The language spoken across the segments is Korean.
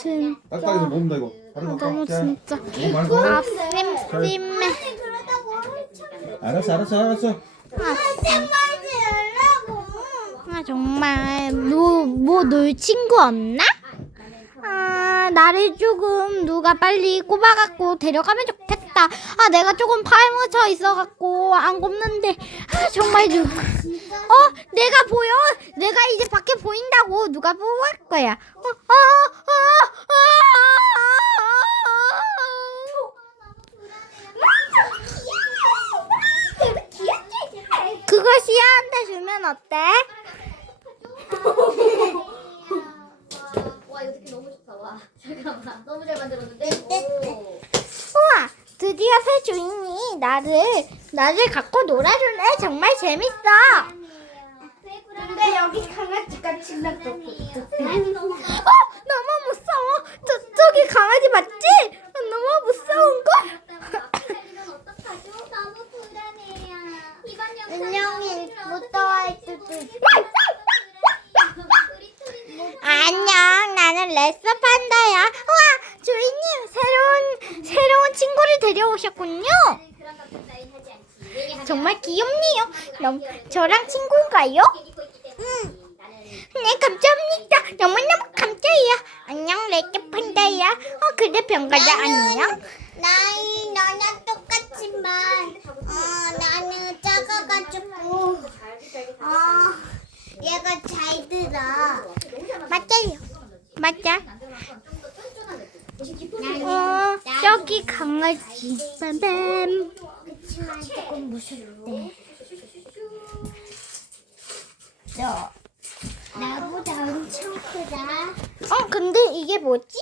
침. 딱 아, 너무 깜짝이야. 진짜. 아쌤쌤. 뭐 알았어 알았어 알 아쌤말지으라고아 정말 너뭐놀 뭐 친구 없나? 아 나를 조금 누가 빨리 꼽아갖고 데려가면 좋겠다. 아 내가 조금 팔묻혀 있어갖고 안 꼽는데. 아 정말 누어 내가 보여? 내가 이제 밖에 보인다고 누가 뽑을 뭐 거야? 어, 어. 이거 시아한테 주면 어때? 와, 이거 되게 너무 좋다. 와, 잠깐만. 너무 잘 만들었는데? 우와, 드디어 새 주인이 나를, 나를 갖고 놀아줄래? 정말 재밌어. 근데 여기 강아지가 진짜 너무 무서워. 저, 저기 강아지 맞지? 너무 무서운 거? 레스 판다야. 우와, 주인님 새로운 새로운 친구를 데려오셨군요. 정말 귀엽네요. 넌 저랑 친구가요 응. 네, 감사합니다. 너무너무 감사해요. 안녕, 레스 판다야. 어, 근데 병가자 안녕. 나이 너나 똑같지만, 어, 나는 작아가지고, 어, 어, 얘가 잘 들어. 맞아요. 맞아? 어, 저기 강아지. 뱀뱀. 조금 무섭대. 저. 나보다 엄청 크다. 어, 근데 이게 뭐지?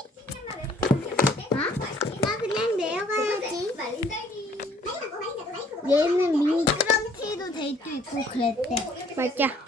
나 그냥 내려가야지. 얘는 미니 크럼티도 될 수 있고 그랬대. 맞아.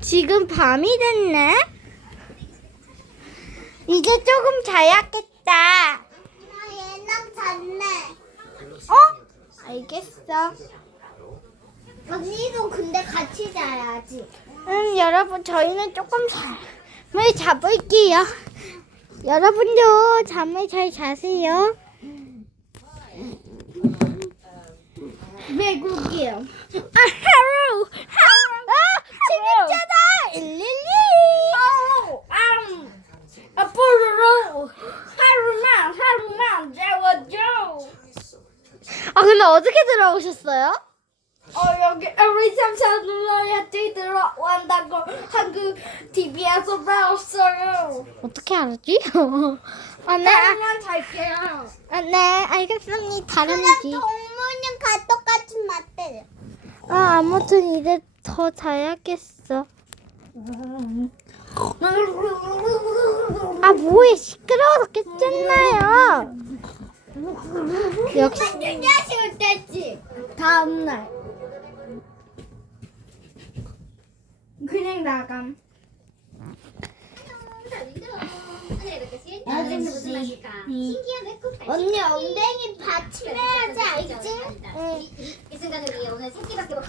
지금 밤이 됐네. 이제 조금 자야겠다. 아, 어, 얘는 잤네. 어? 알겠어. 언니도 근데 같이 자야지. 응, 음, 여러분, 저희는 조금 잠을 잡을게요. 여러분도 잠을 잘 자세요. 외국이요. Practiced-, 일본외식 아, 하루! 하루! 아, 침 하루만, 하루만, 재워줘! 아, 근데 어떻게 들어오셨어요? <�vent Ajayana> 어 여기 우리 삼촌들이 뒤들어 왔다고 한국 TV에서 배웠어요. 어떻게 알았지? 안내. 한 잘게요. 안 알겠습니다. 다른 얘 동물은 다 똑같이 맞대. 아 어, 아무튼 이제 더 자야겠어. 아 뭐해 시끄러워서 깼잖아요. 역시. 다음 날. 그냥 나감. 아, 네. 언니 엉덩이 받침 해야지 알지? 이, 순간을 위해 오늘 새끼밖에